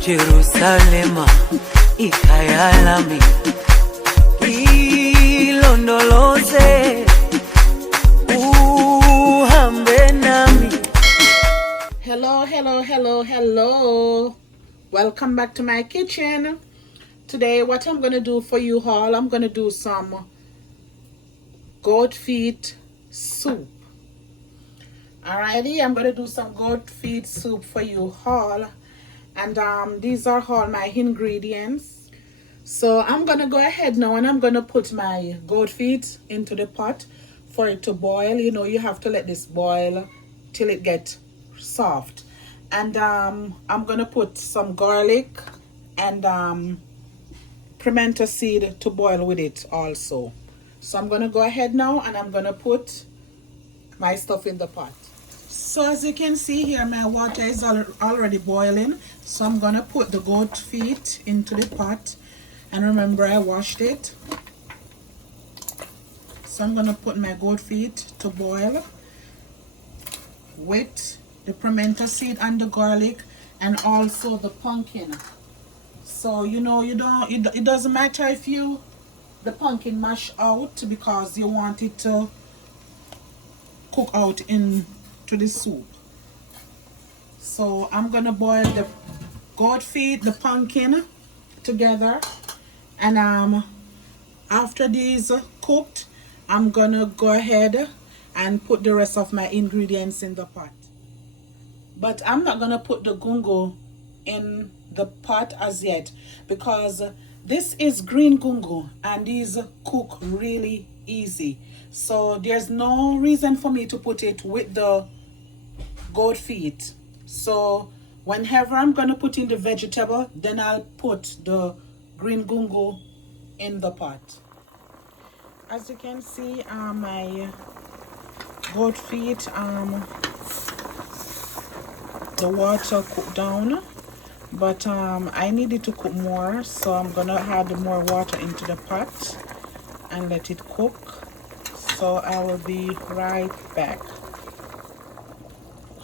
Jerusalema ikhaya lami ilondoloze uhambe nami. Hello. Welcome back to my kitchen. Today what I'm going to do for you all, I'm going to do some goat feet soup. Alrighty, I'm going to do some goat feet soup for you all. And these are all my ingredients. So I'm going to go ahead now and I'm going to put my goat feet into the pot for it to boil. You know, you have to let this boil till it gets soft. And I'm going to put some garlic and pimento seed to boil with it also. So I'm going to go ahead now and I'm going to put my stuff in the pot. So as you can see here, my water is already boiling. So I'm going to put the goat feet into the pot. And remember, I washed it. So I'm going to put my goat feet to boil with the pimento seed and the garlic and also the pumpkin. So you know, it doesn't matter if the pumpkin mash out, because you want it to cook out into the soup. So I'm gonna boil the goat feet, the pumpkin together, and after these cooked, I'm gonna go ahead and put the rest of my ingredients in the pot. But I'm not gonna put the gungo in the pot as yet, because this is green gungo and these cook really easy. So there's no reason for me to put it with the goat feet. So whenever I'm gonna put in the vegetable, then I'll put the green gungo in the pot. As you can see, my goat feet, the water cooked down, but I need it to cook more, so I'm gonna add more water into the pot and let it cook. So I will be right back.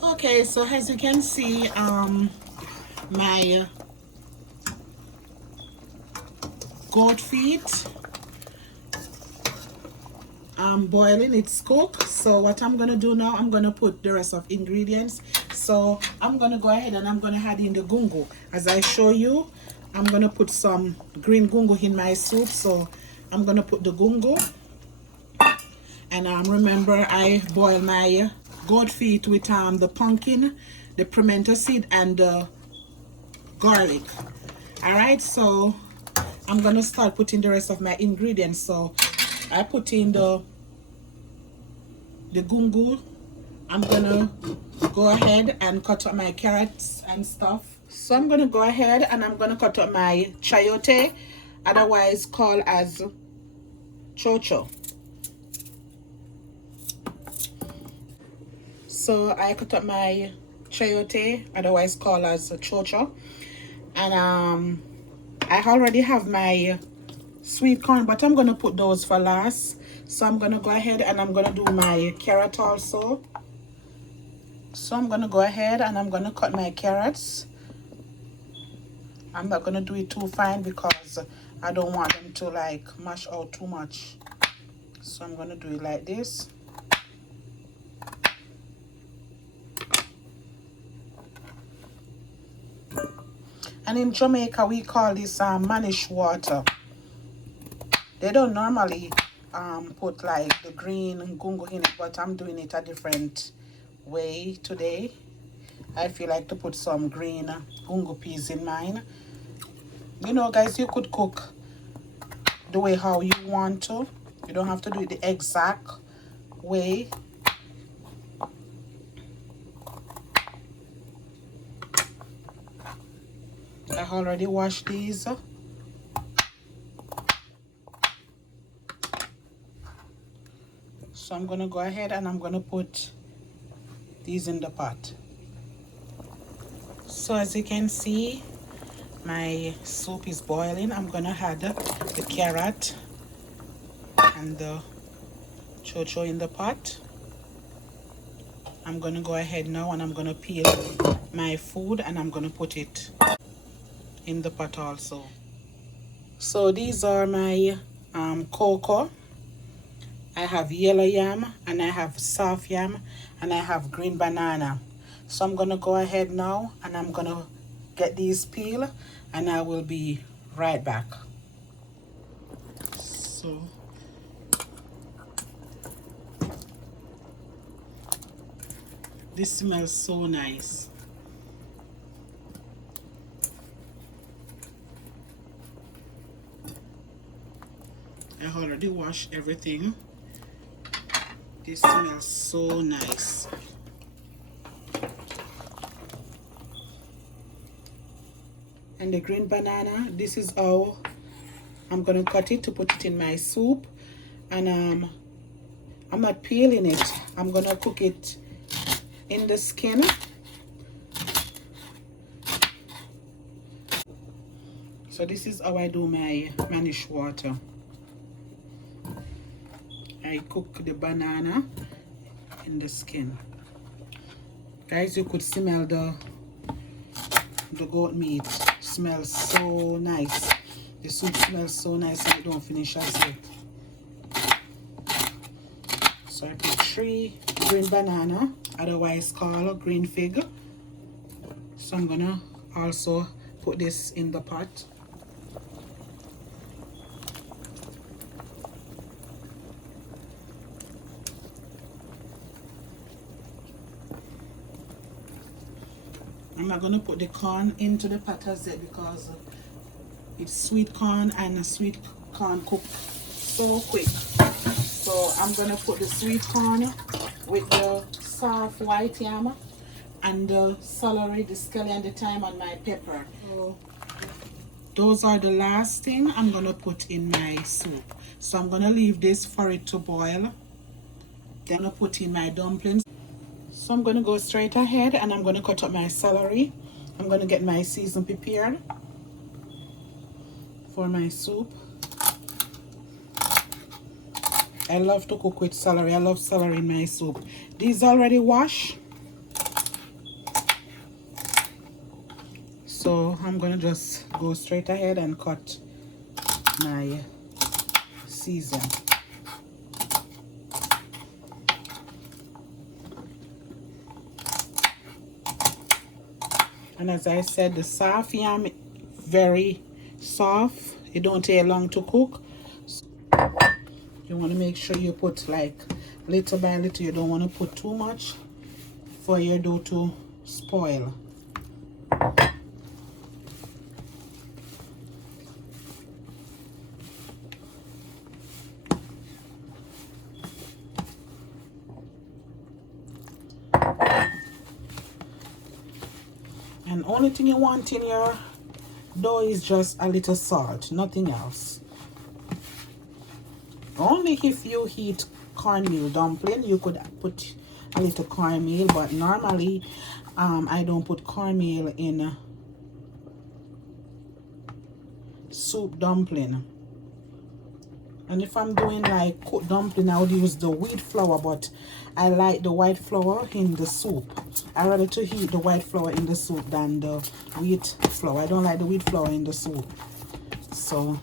Okay, so as you can see, my goat feet boiling, it's cooked. So what I'm gonna do now, I'm gonna put the rest of ingredients. So I'm gonna go ahead and I'm gonna add in the gungo. As I show you, I'm gonna put some green gungo in my soup. So I'm gonna put the gungo, and remember, I boil my goat feet with the pumpkin, the pimento seed, and the garlic. All right, so I'm gonna start putting the rest of my ingredients. So I put in the gungo. I'm gonna go ahead and cut up my carrots and stuff. So I'm gonna go ahead and I'm gonna cut up my chayote, otherwise called as chocho. So I cut up my chayote, otherwise called as chocho, and I already have my sweet corn, but I'm gonna put those for last. So I'm gonna go ahead and I'm gonna do my carrot also. So I'm gonna go ahead and I'm gonna cut my carrots. I'm not gonna do it too fine because I don't want them to like mash out too much. So I'm gonna do it like this. And in Jamaica we call this manish water. They don't normally put like the green gungo in it, but I'm doing it a different way today. I feel like to put some green gungo peas in mine. You know, guys, you could cook the way how you want to. You don't have to do it the exact way. I already washed these. So I'm gonna go ahead and I'm gonna put these in the pot. So as you can see, my soup is boiling. I'm gonna add the carrot and the chocho in the pot. I'm gonna go ahead now and I'm gonna peel my food and I'm gonna put it in the pot also. So these are my cocoa. I have yellow yam and I have soft yam and I have green banana. So I'm gonna go ahead now and I'm gonna get these peeled and I will be right back. So this smells so nice. I already washed everything. This smells so nice. And the green banana, this is how I'm gonna cut it to put it in my soup. And I'm not peeling it. I'm gonna cook it in the skin. So this is how I do my manish water. I cook the banana in the skin. Guys, you could smell the goat meat. Smells so nice. The soup smells so nice and it don't finish as yet. So I put 3 green banana, otherwise called green fig. So I'm gonna also put this in the pot. I'm not gonna put the corn into the pot as yet because it's sweet corn and sweet corn cook so quick. So I'm gonna put the sweet corn with the soft white yam and the celery, the scallion, the thyme, and my pepper. So those are the last thing I'm gonna put in my soup. So I'm gonna leave this for it to boil. Then I'm gonna put in my dumplings. So I'm gonna go straight ahead and I'm gonna cut up my celery. I'm gonna get my season prepared for my soup. I love to cook with celery. I love celery in my soup. These already washed. So I'm gonna just go straight ahead and cut my season. And as I said, the soft yam, very soft. It don't take long to cook. You want to make sure you put like little by little. You don't want to put too much for your dough to spoil. And only thing you want in your dough is just a little salt, nothing else. Only if you heat cornmeal dumpling, you could put a little cornmeal, but normally I don't put cornmeal in soup dumpling. And if I'm doing like cooked dumpling, I would use the wheat flour, but I like the white flour in the soup. I rather to heat the white flour in the soup than the wheat flour. I don't like the wheat flour in the soup. So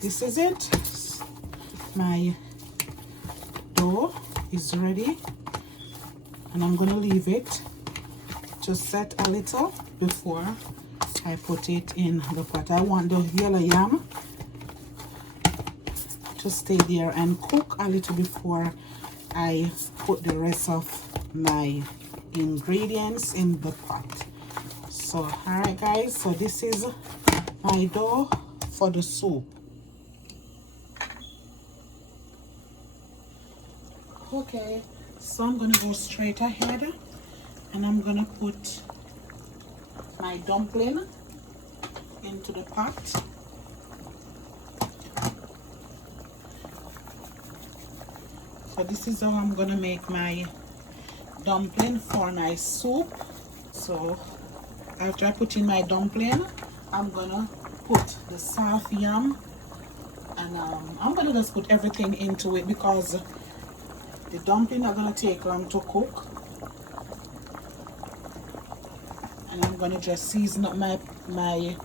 this is it. My dough is ready and I'm gonna leave it to set a little before I put it in the pot. I want the yellow yam to stay there and cook a little before I put the rest of my ingredients in the pot. So alright guys, so this is my dough for the soup. Okay, so I'm gonna go straight ahead and I'm gonna put my dumpling into the pot. So this is how I'm gonna make my dumpling for my soup. So after I put in my dumpling, I'm gonna put the soft yam and I'm gonna just put everything into it because The dumpling are gonna take long to cook, and I'm gonna just season up my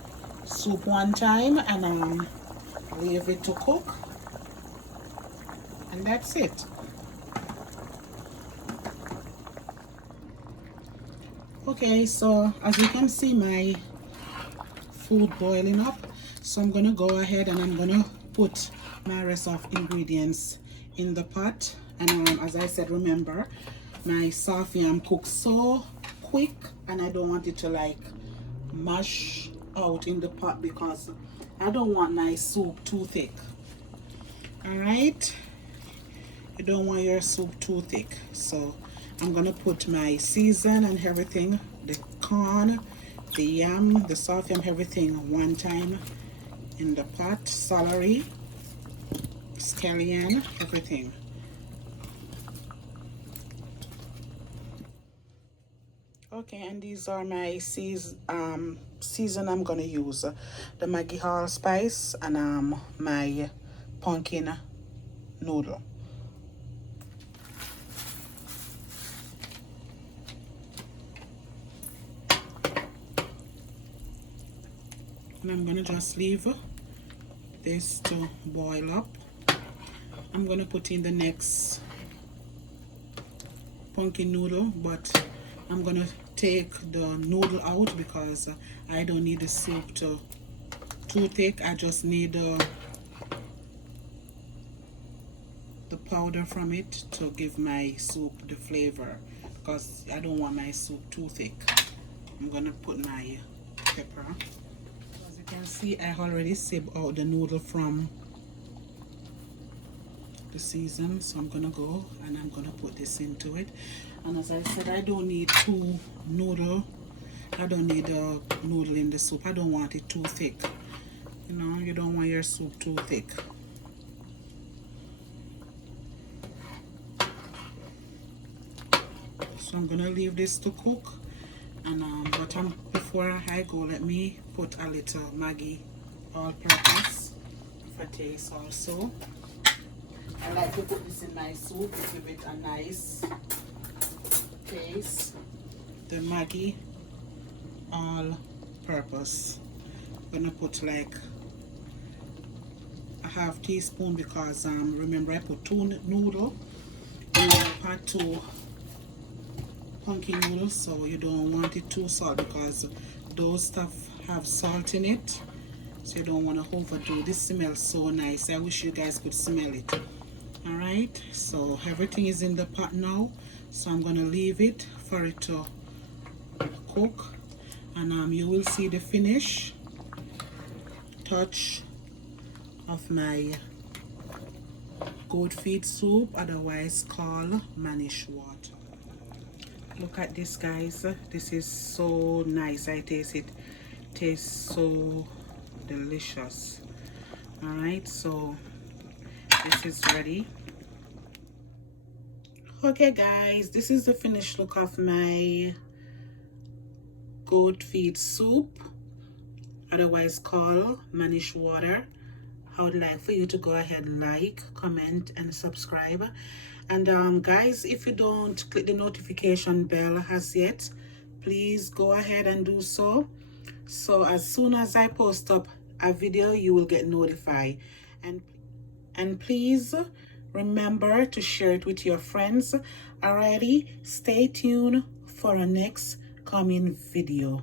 soup one time and leave it to cook, and that's it. Okay, so as you can see, my food boiling up, so I'm gonna go ahead and I'm gonna put my rest of ingredients in the pot. And as I said, remember, my soft yam cooks so quick and I don't want it to like mash out in the pot because I don't want my soup too thick. All right, you don't want your soup too thick, so I'm gonna put my season and everything, the corn, the yam, the soft yam, everything one time in the pot. Celery, scallion, everything. Okay, and these are my season I'm gonna use. The Maggi All Spice and my pumpkin noodle. And I'm gonna just leave this to boil up. I'm gonna put in the next pumpkin noodle, but I'm gonna take the noodle out because I don't need the soup too thick. I just need the powder from it to give my soup the flavor because I don't want my soup too thick. I'm gonna put my pepper. As you can see, I already sieved out the noodle from the season, so I'm gonna go and I'm gonna put this into it. And as I said, I don't need two noodle. I don't need a noodle in the soup. I don't want it too thick. You know, you don't want your soup too thick. So I'm gonna leave this to cook. And before I go, let me put a little Maggi All Purpose for taste also. I like to put this in my soup to give it a nice taste. The Maggi All Purpose. I'm gonna put like a half teaspoon because remember I put two noodle in the pot, two pumpkin noodles, so you don't want it too salt because those stuff have salt in it, so you don't want to overdo. This smells so nice. I wish you guys could smell it. All right, so everything is in the pot now, so I'm gonna leave it for it to cook, and you will see the finish touch of my goat feet soup, otherwise called manish water. Look at this, guys. This is so nice. I taste it. Tastes so delicious. All right, so this is ready. Okay, guys, this is the finished look of my goat feet soup, otherwise called manish water. I would like for you to go ahead, like, comment, and subscribe. And guys, if you don't click the notification bell as yet, please go ahead and do so. So as soon as I post up a video, you will get notified. And please remember to share it with your friends. Alrighty, stay tuned for our next coming video.